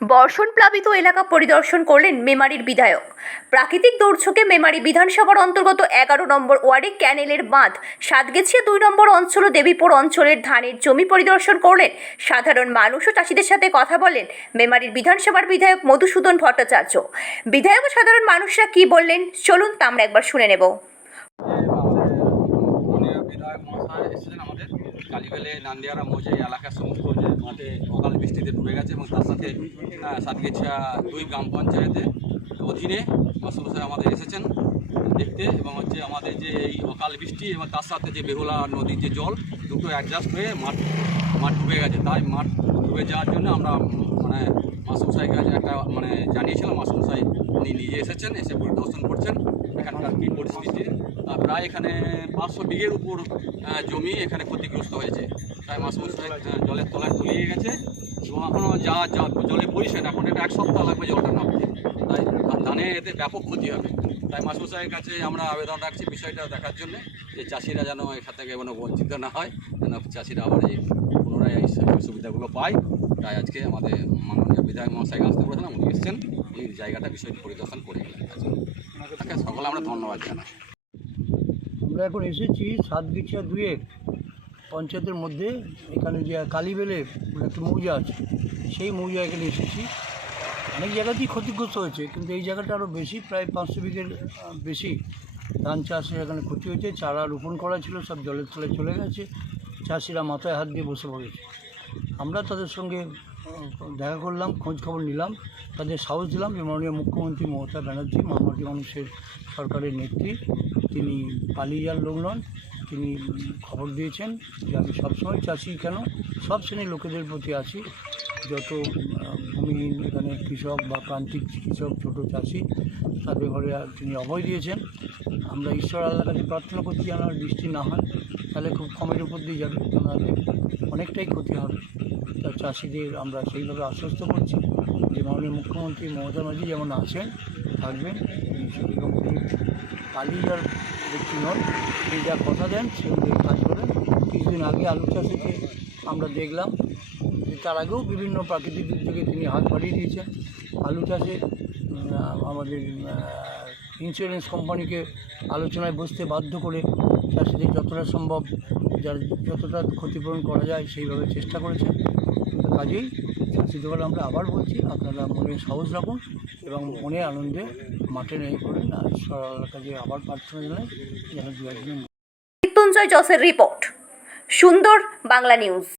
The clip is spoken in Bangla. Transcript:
বর্ষণ প্লাবিত এলাকা পরিদর্শন করলেন মেমারির বিধায়ক। প্রাকৃতিক দুর্যোগে মেমারি বিধানসভার অন্তর্গত এগারো নম্বর ওয়ার্ডে ক্যানেলের বাঁধ, সাতগেছিয়া দুই নম্বর অঞ্চল ও দেবীপুর অঞ্চলের ধানের জমি পরিদর্শন করলেন। সাধারণ মানুষ ও চাষিদের সাথে কথা বলেন মেমারির বিধানসভার বিধায়ক মধুসূদন ভট্টাচার্য। বিধায়ক ও সাধারণ মানুষরা কি বললেন? চলুন তা আমরা একবার শুনে নেব। কালীবেলে, নান্দিয়ারা মৌজা এলাকার সমস্ত মাঠে অকাল বৃষ্টিতে ডুবে গেছে এবং তার সাথে সাতগেছিয়া দুই গ্রাম পঞ্চায়েতের অধীনে মাসুল আমাদের এসেছেন দেখতে এবং হচ্ছে আমাদের যে এই অকাল বৃষ্টি এবং তার সাথে যে বেহুলা নদীর যে জল, দুটো অ্যাডজাস্ট হয়ে মাঠ মাঠ ডুবে গেছে। তাই মাঠ ডুবে যাওয়ার জন্য আমরা মানে মাসুমশাইকে কাছে একটা মানে জানিয়েছিলাম, মাসুমশাই উনি নিজে এসেছেন, এসে পরিদর্শন করছেন। এখানকার কী পরিস্থিতি? প্রায় এখানে পাঁচশো বিঘের উপর জমি এখানে ক্ষতিগ্রস্ত হয়েছে। তাই মাসুমশাই আহ, জলের তলায় তলিয়ে গেছে। এবং এখনও যা যা জলে পড়িয়েছেন এখন এটা এক সপ্তাহ লাগবে জলটা নামতে। তাই ধানে এতে ব্যাপক ক্ষতি হবে। তাই মাসুমশাইয়ের কাছে আমরা আবেদন রাখছি বিষয়টা দেখার জন্য যে চাষিরা যেন এখান থেকে কোনো বঞ্চিত না হয় যেন চাষিরা আবার এই পুনরায় এই সুবিধাগুলো পায়। তাই আজকে আমাদের মাননীয় বিধায়ক মহাশয় আসতে বলেছিলাম উনি এসছেন। উনি জায়গাটা বিষয়টি পরিদর্শন করে গেলেন। আজকে সকলে আমরা ধন্যবাদ জানাই। আমরা এখন এসেছি সাতগিছিয়া দুয়ে পঞ্চায়েতের মধ্যে। এখানে যে কালীবেলে বলে একটা মৌজা আছে, সেই মৌজা এখানে এসেছি। অনেক জায়গাতেই ক্ষতিগ্রস্ত হয়েছে, কিন্তু এই জায়গাটা আরও বেশি, প্রায় পাঁচশো বিঘের বেশি ধান চাষের এখানে ক্ষতি হয়েছে। চারা রোপণ করা ছিল, সব জলের তলায় চলে গেছে। চাষিরা মাথায় হাত দিয়ে বসে পড়েছে। আমরা তাদের সঙ্গে দেখা করলাম খোঁজ খবর নিলাম, তাদের সাহস দিলাম যে মাননীয় মুখ্যমন্ত্রী মমতা ব্যানার্জি মহামারী মানুষের সরকারের নেত্রী, তিনি পালিয়ে যাওয়ার লোক নন। তিনি খবর দিয়েছেন যে আমি সবসময় চাষি কেন? সব শ্রেণির লোকেদের প্রতি আছি। যত ভূমিহীন এখানে কৃষক বা প্রান্তিক কৃষক ছোটো চাষি, তাদের ঘরে তিনি অভয় দিয়েছেন। আমরা ঈশ্বর আল্লাহর কাছে প্রার্থনা করছি যেন বৃষ্টি না হয়, তাহলে খুব কমের উপর দিয়ে যাবে। তাহলে অনেকটাই ক্ষতি হবে। তা চাষিদের আমরা সেইভাবে আশ্বস্ত করছি। যে মাননীয় মুখ্যমন্ত্রী মমতা ব্যানার্জি যেমন আছেন থাকবেন এবং তিনি পালিয়ে যাওয়ার ব্যক্তি নন তিনি যা কথা দেন সে অনুযায়ী কাজ করেন। কিছুদিন আগে আলু চাষিকে আমরা দেখলাম যে তার আগেও বিভিন্ন প্রাকৃতিক দুর্যোগে তিনি হাত বাড়িয়ে দিয়েছেন। আলু চাষে আমাদের ইন্স্যুরেন্স কোম্পানিকে আলোচনায় বসতে বাধ্য করে চাষিদের যতটা সম্ভব, যার যতটা ক্ষতিপূরণ করা যায়, সেইভাবে চেষ্টা করেছেন। কাজেই বলে আমরা আবার বলছি, আপনারা মনে সাহস রাখুন এবং মনে আনন্দে মাঠে নেই করেন আর সরকার কাজে আবার প্রার্থনা জানাই, যেন দু একদিন মৃত্যুঞ্জয় জসের রিপোর্ট, সুন্দর বাংলা নিউজ।